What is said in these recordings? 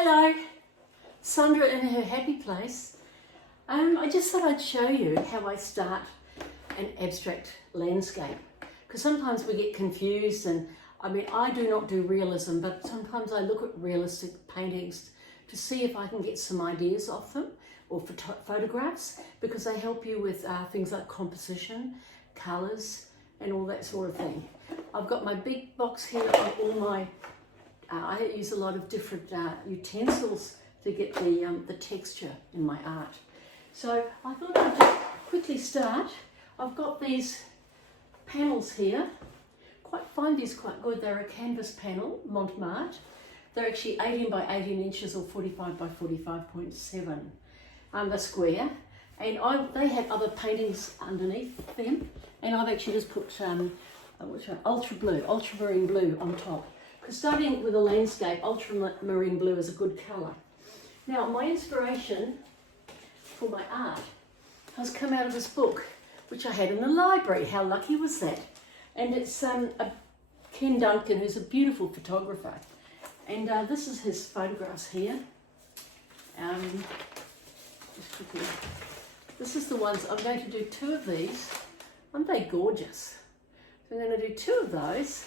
Hello, Sandra in her happy place. I just thought I'd show you how I start an abstract landscape, because sometimes we get confused, and I do not do realism, but sometimes I look at realistic paintings to see if I can get some ideas off them, or photographs, because they help you with things like composition, colours and all that sort of thing. I've got my big box here of all my I use a lot of different utensils to get the texture in my art. So I thought I'd just quickly start. I've got these panels here. Find these quite good. They're a canvas panel, Montmartre. They're actually 18 by 18 inches or 45 by 45.7. They're square. And they have other paintings underneath them. And I've actually just put ultramarine blue on top. Starting with a landscape, ultramarine blue is a good colour. Now, my inspiration for my art has come out of this book, which I had in the library. How lucky was that? And it's Ken Duncan, who's a beautiful photographer. And this is his photographs here. Just quickly. This is the ones, I'm going to do 2 of these. Aren't they gorgeous? So I'm going to do 2 of those.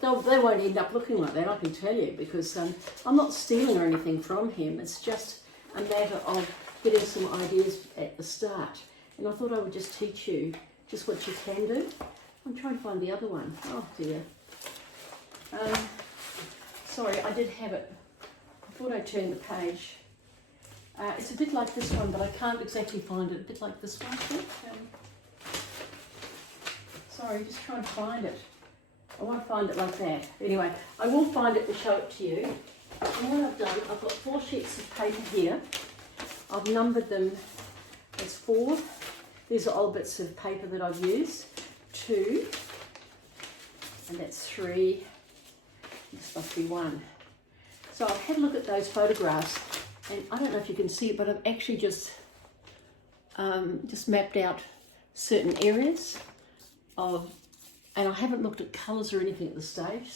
But they won't end up looking like that, I can tell you, because I'm not stealing or anything from him. It's just a matter of getting some ideas at the start. And I thought I would just teach you just what you can do. I'm trying to find the other one. Oh dear. Sorry, I did have it. I thought I turned the page. It's a bit like this one, but I can't exactly find it. A bit like this one. Sorry, just trying to find it. I won't find it like that. Anyway, I will find it and show it to you. And what I've done, I've got 4 sheets of paper here. I've numbered them as 4. These are old bits of paper that I've used. 2, and that's 3. This must be 1. So I've had a look at those photographs, and I don't know if you can see it, but I've actually just mapped out certain areas of. And I haven't looked at colours or anything at this stage,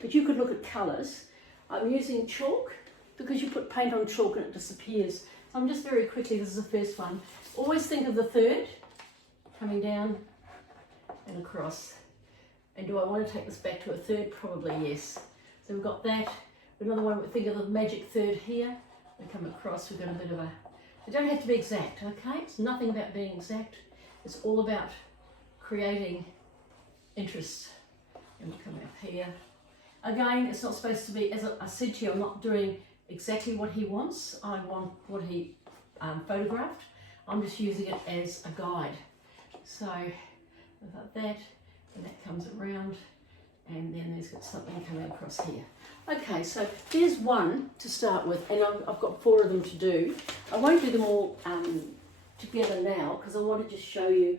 but you could look at colours. I'm using chalk, because you put paint on chalk and it disappears. So I'm just very quickly, this is the first one. Always think of the third, coming down and across. And do I want to take this back to a third? Probably yes. So we've got that. Another one, think of the magic third here. We come across, we've got a bit of it don't have to be exact, okay? It's nothing about being exact. It's all about creating interest. And we'll come up here. Again, it's not supposed to be, as I said to you, I'm not doing exactly what he wants. I want what he photographed. I'm just using it as a guide. So, like that, and that comes around, and then there's got something coming across here. Okay, so there's one to start with, and I've got 4 of them to do. I won't do them all together now, because I want to just show you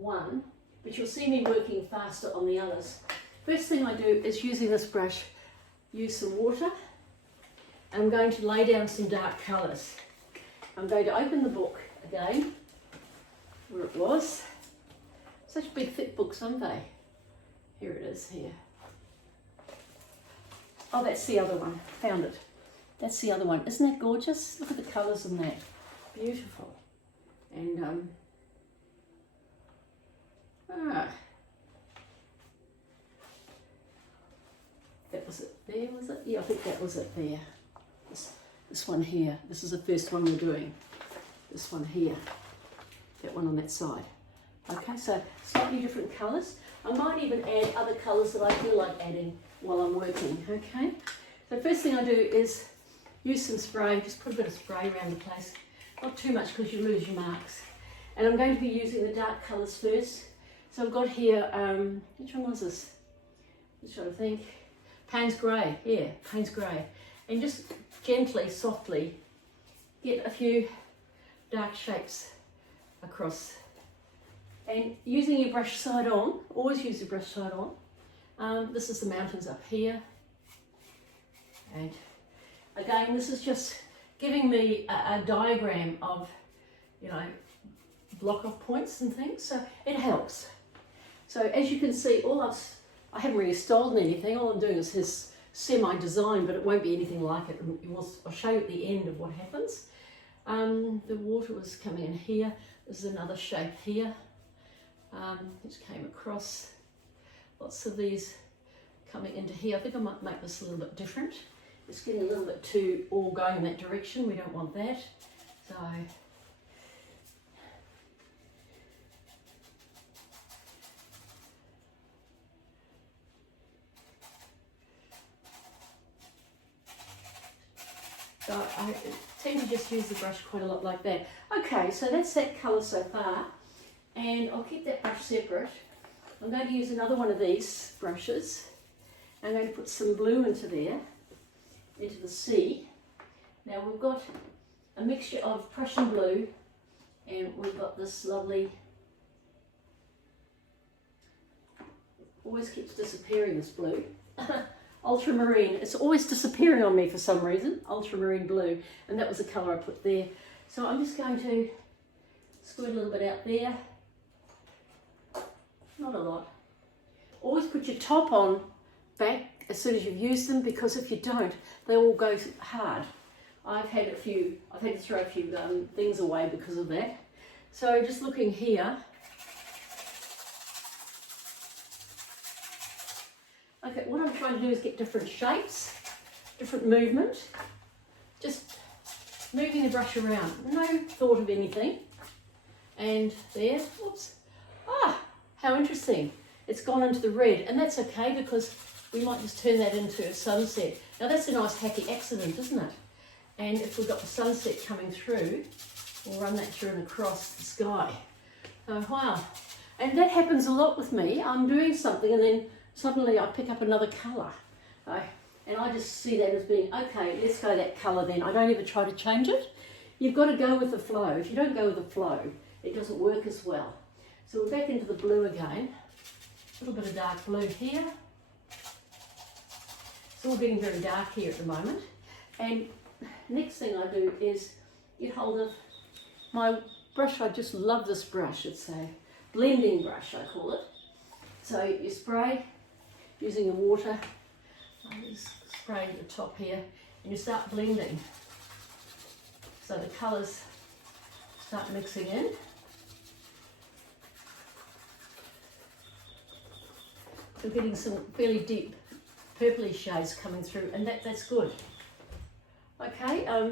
one. But you'll see me working faster on the others. First thing I do is, using this brush, use some water. And I'm going to lay down some dark colours. I'm going to open the book again, where it was. Such big thick books, aren't they? Here it is, here. Oh, that's the other one. Found it. That's the other one. Isn't that gorgeous? Look at the colours in that. Beautiful. And that was it there, was it? Yeah, I think that was it there. This one here. This is the first one we're doing. This one here. That one on that side. Okay, so slightly different colours. I might even add other colours that I feel like adding while I'm working, okay? So first thing I do is use some spray. Just put a bit of spray around the place. Not too much, because you lose your marks. And I'm going to be using the dark colours first. So I've got here, which one was this? Just trying to think. Payne's Grey, yeah, Payne's Grey. And just gently, softly, get a few dark shapes across. And using your brush side on, always use your brush side on. This is the mountains up here. And again, this is just giving me a diagram of, block off points and things, so it helps. So as you can see, I haven't really stolen anything. All I'm doing is his semi-design, but it won't be anything like it. I'll show you at the end of what happens. The water was coming in here. This is another shape here, which came across. Lots of these coming into here. I think I might make this a little bit different. It's getting a little bit too all going in that direction. We don't want that. So I tend to just use the brush quite a lot like that. Okay, so that's that colour so far, and I'll keep that brush separate. I'm going to use another one of these brushes. I'm going to put some blue into there, into the sea. Now we've got a mixture of Prussian blue, and we've got this lovely, always keeps disappearing, this blue. Ultramarine. It's always disappearing on me for some reason. Ultramarine blue, and that was the colour I put there. So I'm just going to squirt a little bit out there. Not a lot. Always put your top on back as soon as you've used them, because if you don't, they all go hard. I've had to throw a few things away because of that. So just looking here. Okay, what I'm trying to do is get different shapes, different movement. Just moving the brush around. No thought of anything. And there, whoops. Ah, how interesting. It's gone into the red, and that's okay because we might just turn that into a sunset. Now that's a nice happy accident, isn't it? And if we've got the sunset coming through, we'll run that through and across the sky. Oh, wow. And that happens a lot with me. I'm doing something and then suddenly I pick up another colour. And I just see that as being, okay, let's go that colour then. I don't ever try to change it. You've got to go with the flow. If you don't go with the flow, it doesn't work as well. So we're back into the blue again. A little bit of dark blue here. It's all getting very dark here at the moment. And next thing I do is get hold of my brush. I just love this brush. It's a blending brush, I call it. So you spray using the water. I just spray at the top here, and you start blending. So the colours start mixing in. We're getting some fairly deep purpley shades coming through, and that's good. Okay, I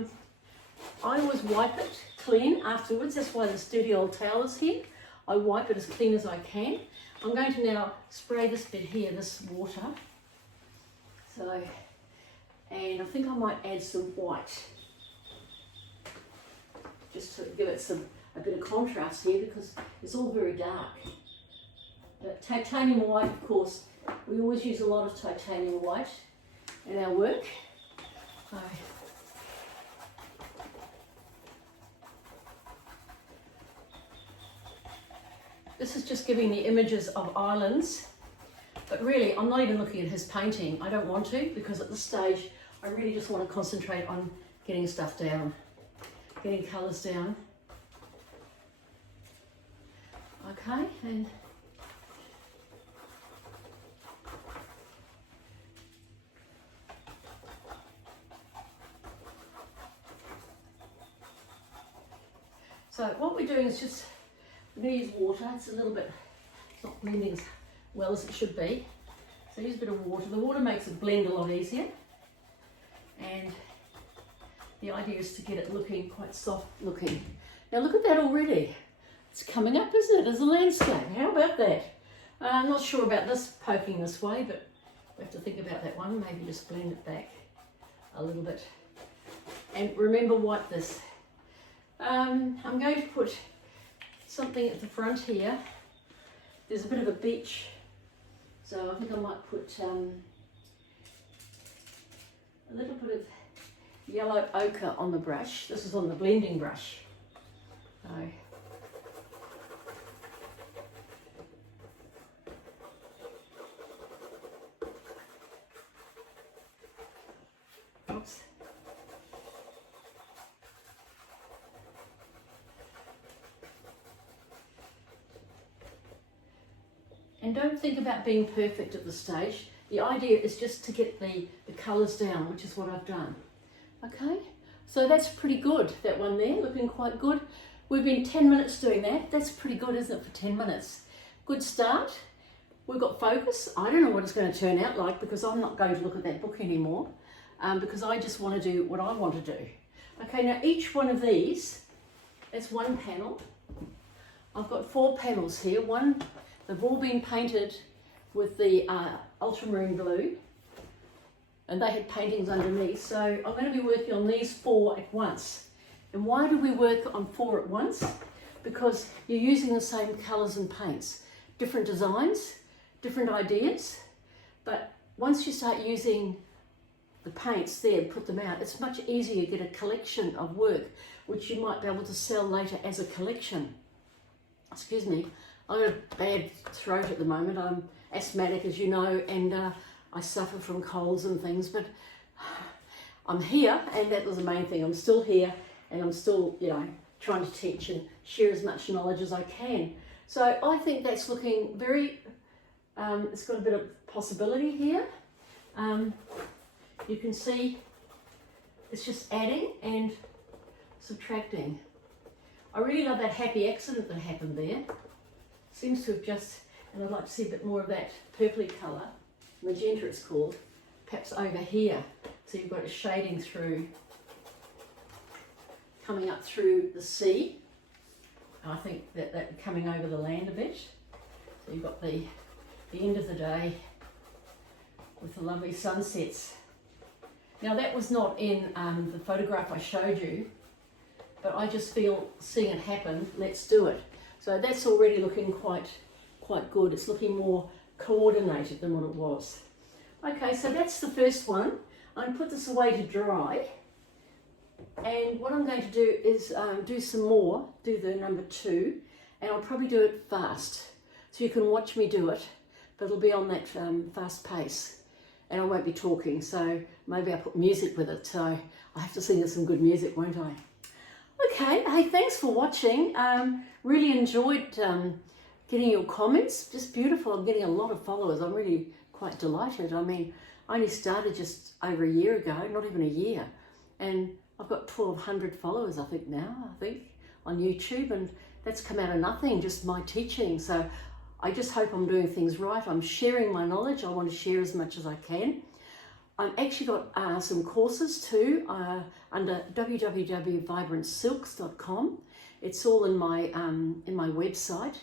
always wipe it clean afterwards. That's why this dirty old towel is here. I wipe it as clean as I can. I'm going to now spray this bit here, this water. So, and I think I might add some white, just to give it a bit of contrast here, because it's all very dark. But titanium white, of course, we always use a lot of titanium white in our work. So, this is just giving the images of islands, but really I'm not even looking at his painting. I don't want to, because at this stage I really just want to concentrate on getting stuff down, getting colours down. Okay, and so what we're doing is just, we're going to use water. It's a little bit, it's not blending as well as it should be. So use a bit of water. The water makes it blend a lot easier. And the idea is to get it looking quite soft looking. Now look at that already. It's coming up, isn't it, as a landscape? How about that? I'm not sure about this poking this way, but we have to think about that one. Maybe just blend it back a little bit. And remember, wipe this. I'm going to put something at the front here. There's a bit of a beach, so I think I might put a little bit of yellow ochre on the brush. This is on the blending brush. Oops. And don't think about being perfect at this stage. the idea is just to get the colours down, which is what I've done. Okay, so that's pretty good, that one there, looking quite good. We've been 10 minutes doing that. That's pretty good, isn't it, for 10 minutes? Good start. We've got focus. I don't know what it's going to turn out like because I'm not going to look at that book anymore because I just want to do what I want to do. Okay, now each one of these, that's one panel. I've got 4 panels here. They've all been painted with the ultramarine blue and they had paintings underneath. So I'm going to be working on these 4 at once. And why do we work on 4 at once? Because you're using the same colours and paints. Different designs, different ideas, but once you start using the paints there and put them out, it's much easier to get a collection of work which you might be able to sell later as a collection. Excuse me, I've got a bad throat at the moment. I'm asthmatic, as you know, and I suffer from colds and things, but I'm here, and that was the main thing. I'm still here, and I'm still, you know, trying to teach and share as much knowledge as I can. So I think that's looking very, it's got a bit of possibility here. You can see it's just adding and subtracting. I really love that happy accident that happened there. Seems to have just, and I'd like to see a bit more of that purpley colour, magenta it's called, perhaps over here. So you've got it shading through, coming up through the sea. I think that coming over the land a bit. So you've got the end of the day with the lovely sunsets. Now that was not in the photograph I showed you, but I just feel seeing it happen, let's do it. So that's already looking quite good. It's looking more coordinated than what it was. Okay, so that's the first one. I'm going to put this away to dry. And what I'm going to do is do some more, do the number 2, and I'll probably do it fast. So you can watch me do it, but it'll be on that fast pace. And I won't be talking, so maybe I'll put music with it. So I have to sing some good music, won't I? Okay, hey, thanks for watching. Really enjoyed getting your comments. Just beautiful. I'm getting a lot of followers. I'm really quite delighted. I mean, I only started just over a year ago, not even a year. And I've got 1,200 followers, I think now, on YouTube. And that's come out of nothing, just my teaching. So I just hope I'm doing things right. I'm sharing my knowledge. I want to share as much as I can. I've actually got some courses too under www.vibrantsilks.com. It's all in my website.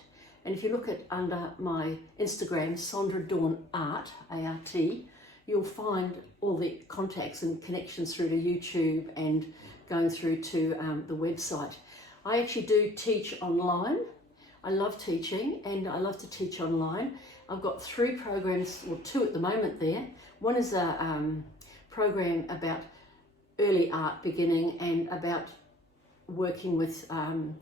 And if you look at under my Instagram, Sondra Dawn Art, A-R-T, you'll find all the contacts and connections through to YouTube and going through to the website. I actually do teach online. I love teaching and I love to teach online. I've got 3 programs, or 2 at the moment there. One is a program about early art beginning and about working with on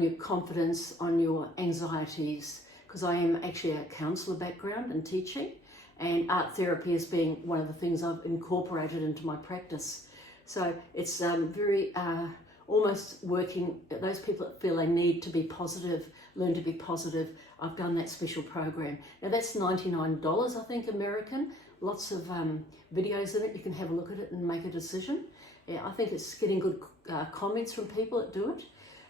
your confidence, on your anxieties, because I am actually a counsellor background and teaching, and art therapy as being one of the things I've incorporated into my practice. So it's very almost working, those people that feel they need to be positive, learn to be positive. I've done that special program. Now that's $99, I think, American. Lots of videos in it. You can have a look at it and make a decision. Yeah, I think it's getting good comments from people that do it.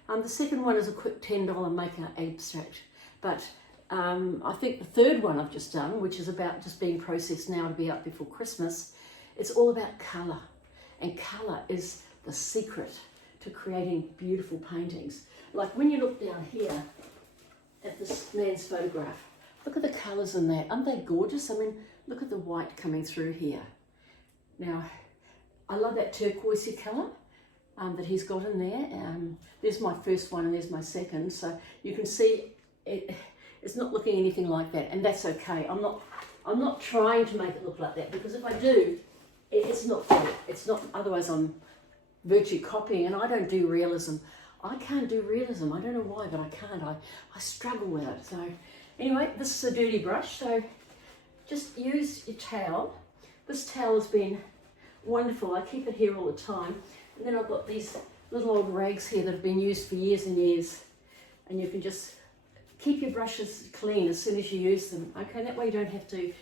The second one is a quick $10 maker abstract. But I think the third one I've just done, which is about just being processed now to be out before Christmas, it's all about colour. And colour is the secret to creating beautiful paintings. Like when you look down here at this man's photograph, look at the colours in that. Aren't they gorgeous? I mean, look at the white coming through here. Now, I love that turquoisey colour that he's got in there. There's my first one and there's my second. So you can see it's not looking anything like that, and that's okay. I'm not trying to make it look like that, because if I do, it's not good. It's not, otherwise I'm virtue copying, and I don't do realism. I can't do realism. I don't know why, but I can't. I struggle with it. So anyway, this is a dirty brush, so just use your towel. This towel has been wonderful. I keep it here all the time. And then I've got these little old rags here that have been used for years and years. And you can just keep your brushes clean as soon as you use them. Okay, that way you don't have to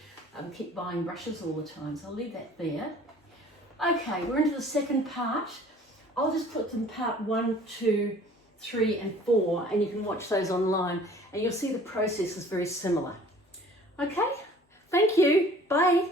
keep buying brushes all the time, so I'll leave that there. Okay, we're into the second part. I'll just put them part 1, 2, 3 and 4, and you can watch those online, and you'll see the process is very similar. Okay, thank you, bye.